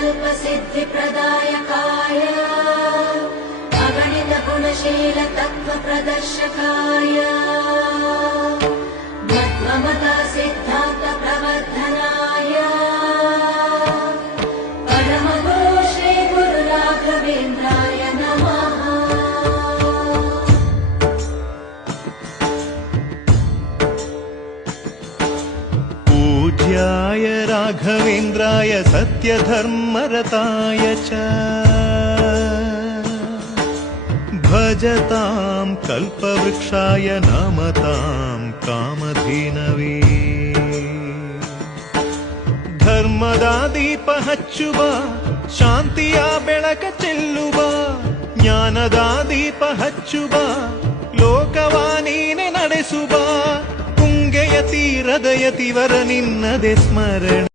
कल्पसिद्धिप्रदायकाय अगणितगुणशीलतत्त्वप्रदर्शकाय मध्वमता सिद्धान्तप्रवर्धनाय परमगुरु श्रीगुरुराघवेन्द्राय नमः। पूज्याय राघवेन्द्राय सत्यधर्मरताय च भजतां कल्पवृक्षाय नमतां कामधेनवे। ಧರ್ಮದ ದೀಪ ಹಚ್ಚುವ ಶಾಂತಿಯ ಬೆಳಕ ಚೆಲ್ಲುವ ಜ್ಞಾನದ ದೀಪ ಹಚ್ಚುವ ಲೋಕವ ನೀನೆ ನಡೆಸುವ ಕುಂಗೆಯ ತೀರದ ಯತಿವರ ನಿನ್ನದೆ ಸ್ಮರಣೆ